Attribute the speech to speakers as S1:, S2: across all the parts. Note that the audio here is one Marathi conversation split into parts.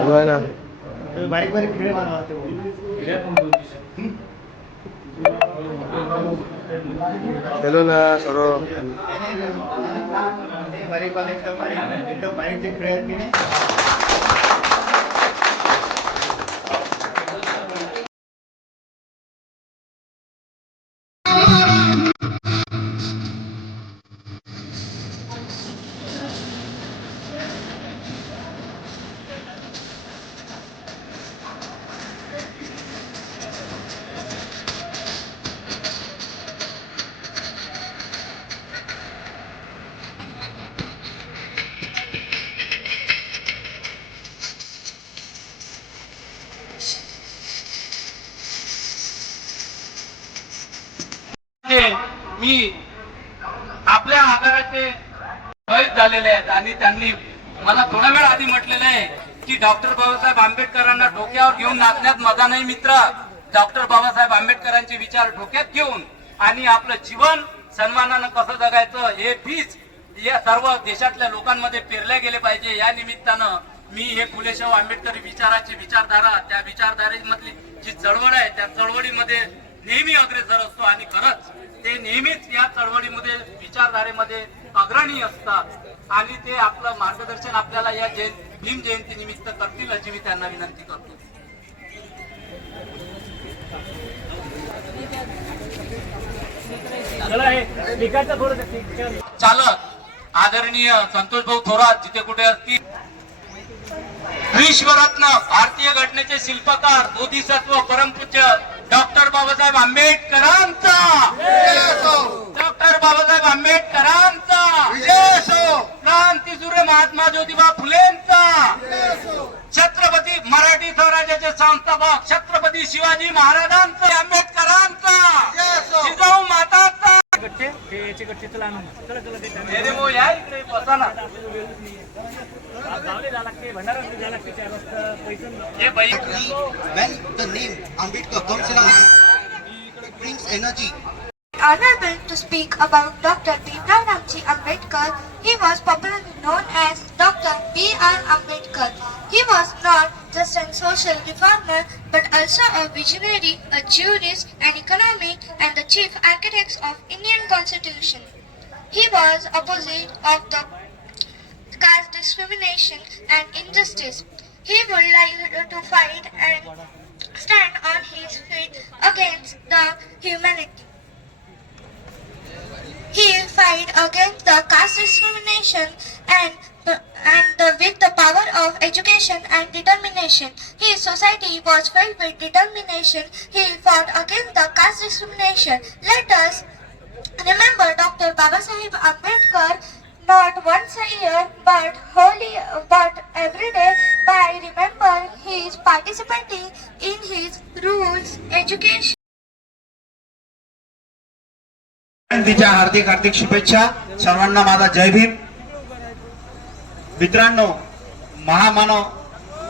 S1: होय ना
S2: बारीक बारीक खेळ मला Hello
S1: na, Soro. Balik-balik
S2: naman. Ito, balik-balik. बारीक
S3: मी आपल्या आगाराचे बळीत झालेले आहेत आणि त्यांनी मला थोडा वेळ आधी म्हटलेलं आहे की डॉक्टर बाबासाहेब आंबेडकरांना डोक्यावर घेऊन नाचण्यात मजा नाही मित्र. डॉक्टर बाबासाहेब आंबेडकरांचे विचार डोक्यात घेऊन आणि आपलं जीवन सन्मानानं कसं जगायचं हे बीज या सर्व देशातल्या लोकांमध्ये पेरले गेले पाहिजे. या निमित्तानं मी हे फुलेशाह आंबेडकर विचाराची विचारधारा त्या विचारधारेमधली जी चळवळ आहे त्या चळवळीमध्ये नेहमी अग्रेसर असतो आणि खरंच ते नेहमीच या चळवळीमध्ये विचारधारेमध्ये अग्रणी असतात. आणि ते आपलं मार्गदर्शन आपल्याला या जयं भीम जयंती निमित्त करतील अशी मी त्यांना विनंती करतो. चालक आदरणीय संतोष भाऊ थोरात जिथे कुठे असतील. विश्वरत्न भारतीय घटनेचे शिल्पकार बोधिसत्व परमपूज्य डॉक्टर बाबासाहेब आंबेडकरांचा बाबासाहेब आंबेडकरांचा. क्रांतीसूर्य महात्मा ज्योतिबा फुलेंचा. छत्रपती मराठी स्वराज्याचे संस्थापक छत्रपती शिवाजी महाराजांचा. आंबेडकरांचा. जिजाऊ माताचा. या इकडे बसा ना. हे बाई.
S4: When the name Ambedkar comes around, it brings energy.
S5: Honorable to speak about Dr. Bhimrao Ramji Ambedkar. He was popularly known as Dr. B.R. Ambedkar. He was not just a social reformer but also a visionary, a jurist, an economic, and the chief architect of Indian Constitution. He was opposite of the caste discrimination and injustice. He would like to fight and stand on his feet against the humanity. He fight against the caste discrimination and and the, with the power of education and determination. His society was filled with determination. He fought against the caste discrimination. Let us remember Dr. Babasaheb Ambedkar not once a year but wholly but every day by remember his participating in his rules education
S2: जयंतीच्या हार्दिक हार्दिक शुभेच्छा. सर्वांना माझा जय भीम. मित्रांनो महामानव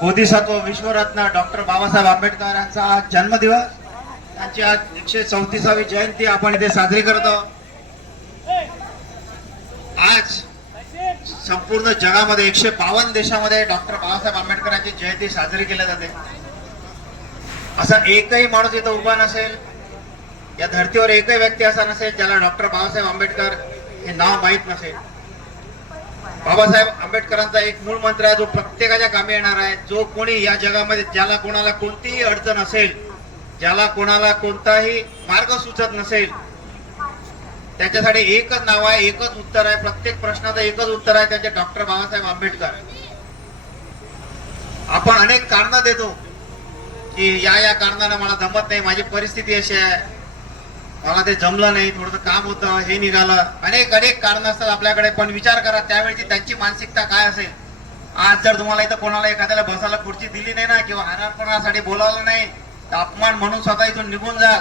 S2: बोधिसत्व विश्वरत्न डॉक्टर बाबासाहेब आंबेडकर यांचा आज जन्मदिवस. त्यांची आज एकशे चौतीसावी जयंती आपण इथे साजरी करतो आज संपूर्ण जगामध्ये एकशे बावन्न देशामध्ये डॉक्टर बाबासाहेब आंबेडकरांची जयंती साजरी केली जाते. असा एकही माणूस इथं उभा नसेल. या धर्तीवर एकही व्यक्ती असा नसेल ज्याला डॉक्टर बाबासाहेब आंबेडकर हे नाव माहीत नसेल. बाबासाहेब आंबेडकरांचा एक मूळ मंत्र आहे जो प्रत्येकाच्या कामी येणार आहे. जो कोणी या जगामध्ये ज्याला कोणाला कोणतीही अडचण असेल ज्याला कोणाला कोणताही मार्ग सुचत नसेल त्याच्यासाठी एकच नाव आहे एकच उत्तर आहे. प्रत्येक प्रश्नाचं एकच उत्तर आहे त्याचे डॉक्टर बाबासाहेब आंबेडकर. आपण अनेक कारण देतो की या या कारणानं मला जमत नाही माझी परिस्थिती अशी आहे. मला ते जमलं नाही थोडंसं काम होतं हे निघालं. अनेक अनेक कारण असतात आपल्याकडे पण विचार करा त्यावेळची त्यांची मानसिकता काय असेल? आज जर तुम्हाला इथं कोणाला एखाद्याला बसायला खुर्ची दिली नाही ना किंवा हरारपणासाठी बोलावलं नाही तर अपमान म्हणून स्वतः इथून निघून जा.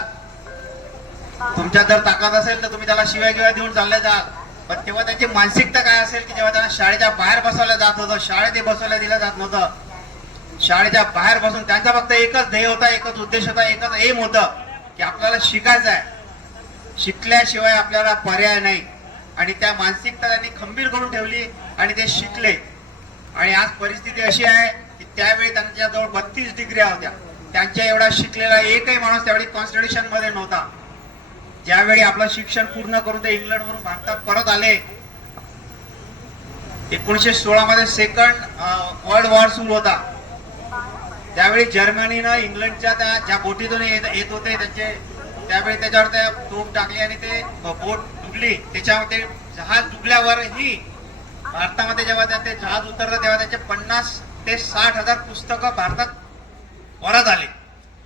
S2: तुमच्या जर ताकद असेल तर तुम्ही त्याला शिवाय किंवा देऊन चालले जा. पण तेव्हा त्यांची मानसिकता काय असेल की जेव्हा त्यांना शाळेच्या बाहेर बसवलं जात होतं शाळेत बसवलं दिलं जात नव्हतं. शाळेच्या बाहेर बसून त्यांचा फक्त एकच ध्येय होता एकच उद्देश होता एकच एम होतं की आपल्याला शिकायचं आहे. शिकल्याशिवाय आपल्याला पर्याय नाही. आणि त्या मानसिकता त्यांनी खंबीर करून ठेवली आणि ते शिकले. आणि आज परिस्थिती अशी आहे की त्यावेळी त्यांच्याजवळ बत्तीस डिग्र्या होत्या. त्यांच्या एवढा शिकलेला एकही माणूस त्यावेळी कॉन्स्टिट्यूशनमध्ये नव्हता. ज्यावेळी आपलं शिक्षण पूर्ण करून ते इंग्लंडवरून भारतात परत आले एकोणीशे सोळा मध्ये सेकंड वर्ल्ड वॉर सुरू होता. त्यावेळी जर्मनीनं इंग्लंडच्या त्या ज्या बोटीतून येत होते त्यांचे त्यावेळी त्याच्यावर त्या तोफ टाकली आणि ते बोट डुबली त्याच्यामध्ये जहाज डुबल्यावरही भारतामध्ये जेव्हा ते जहाज उतरलं तेव्हा त्याचे पन्नास ते साठ हजार पुस्तकं भारतात परत आले.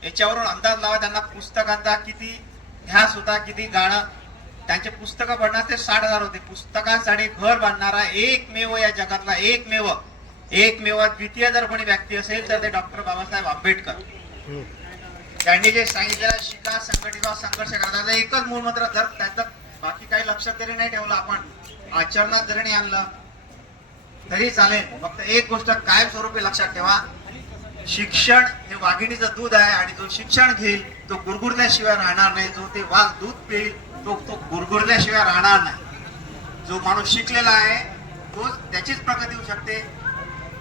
S2: याच्यावरून अंदाज लावा त्यांना पुस्तकांचा किती ध्यास होता किती गाणं. त्यांचे पुस्तकं पन्नास ते साठ हजार होते. पुस्तकांसाठी घर बांधणारा एकमेव या जगातला एकमेव एकमेव द्वितीय जर कोणी व्यक्ती असेल तर ते डॉक्टर बाबासाहेब आंबेडकर. त्यांनी जे सांगितलेलं शिका संघटित व्हा, संघर्ष करा. एकच मूळ मूलमंत्र जर त्याचं बाकी काही लक्षात जरी नाही ठेवलं आपण. आचरणात जरी नाही आणलं तरी चालेल. फक्त एक गोष्ट कायमस्वरूपी लक्षात ठेवा. शिक्षण हे वाघिणीचं दूध आहे आणि जो शिक्षण घेईल तो गुरगुरल्याशिवाय राहणार नाही. जो ते वाघ दूध पिईल तो तो गुरगुरल्याशिवाय राहणार नाही. जो माणूस शिकलेला आहे तोच त्याचीच प्रगती होऊ शकते.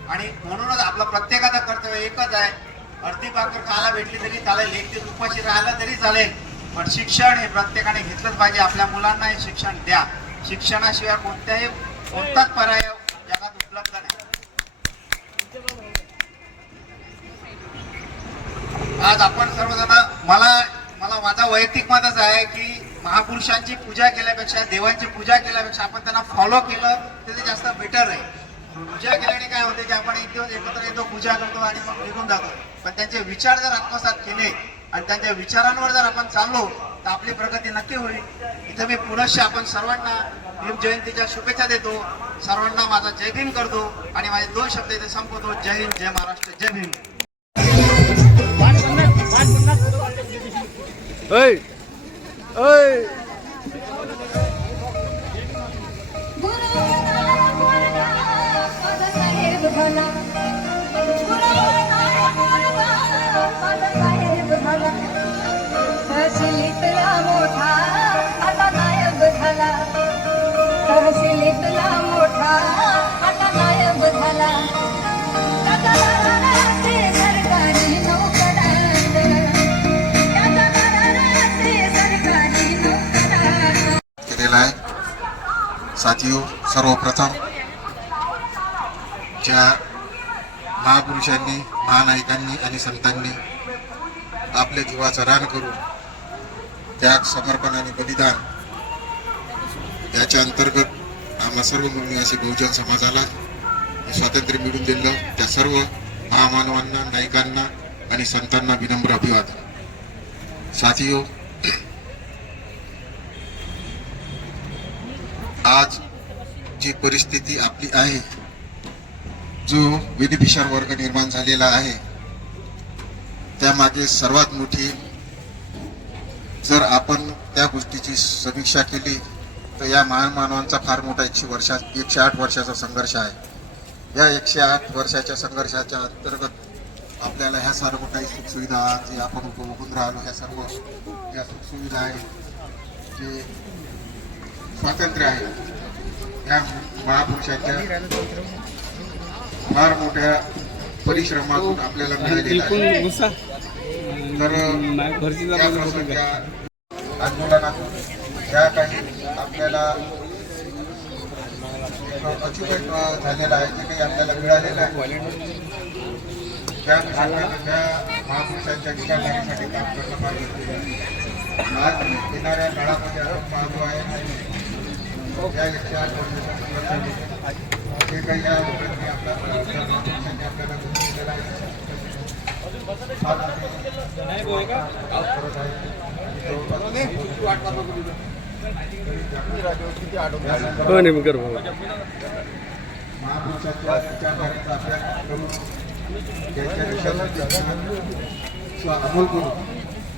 S2: आणि म्हणूनच आपलं प्रत्येकाचं कर्तव्य एकच आहे अर्धी भाकर खायला भेटली तरी चालेल. एक ते उपाशी राहिलं तरी चालेल. पण शिक्षण हे प्रत्येकाने घेतलंच पाहिजे. आपल्या मुलांना हे शिक्षण द्या. शिक्षणाशिवाय कोणत्याही कोणताच पर्याय जगात उपलब्ध नाही. आज आपण सर्वजण मला मला माझा वैयक्तिक मतच आहे की महापुरुषांची पूजा केल्यापेक्षा देवांची पूजा केल्यापेक्षा आपण त्यांना फॉलो केलं तर ते जास्त बेटर आहे. पूजा केल्याने काय होते की आपण एक दिवस एकत्र येतो पूजा करतो आणि मग निघून जातो. पण त्यांचे विचार जर आत्मसात केले आणि त्यांच्या विचारांवर जर आपण चाललो तर आपली प्रगती नक्की होईल. इथं मी पुनश्च आपण सर्वांना भीम जयंतीच्या शुभेच्छा देतो. सर्वांना माझा जय भीम करतो आणि माझे दोन शब्द इथे संपवतो. जय हिंद जय महाराष्ट्र जय भीम.
S1: ऐ ऐ
S6: केलेला आहे. साथियो सर्वप्रथम ज्या महापुरुषांनी महानायकांनी आणि संतांनी आपले जीवाचं रान करून त्याग समर्पण आणि बलिदान याच्या अंतर्गत आम्हा सर्व असे बहुजन समाजाला स्वातंत्र्य मिळवून दिलं. त्या सर्व महामानवांना नायकांना आणि संतांना विनम्र अभिवादन. साथियो आज जी परिस्थिती आपली आहे जो बेनिफिशर वर्ग निर्माण झालेला आहे त्यामागे सर्वात मोठी जर आपण त्या गोष्टीची समीक्षा केली तर या महानमानवांचा फार मोठा एकशे वर्षा एकशे आठ वर्षाचा संघर्ष आहे. या एकशे आठ वर्षाच्या संघर्षाच्या अंतर्गत आपल्याला ह्या सर्व काही सुखसुविधा जे आपण उपभोगून राहिलो ह्या सर्व ज्या सुखसुविधा आहेत जे स्वातंत्र्य आहे. ह्या महापुरुषाच्या फार मोठ्या परिश्रमातून आपल्याला मिळालेलं तर आंदोलनातून ज्या काही आपल्याला अचीवमेंट झालेलं आहे जे काही आपल्याला मिळालेलं आहे त्या महापुरुषांच्या विचारधारेसाठी काम करणं पाहिजे आज येणाऱ्या काळामध्ये पाहतो आहे. या जे काही या लोकांनी.
S1: हो नेमकर भाऊ
S6: महापुरुषांच्या विचारधारेचा अभ्यास करून त्यांच्या विचारांचा अमोल करून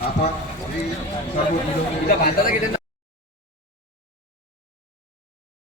S6: आपण ही सर्व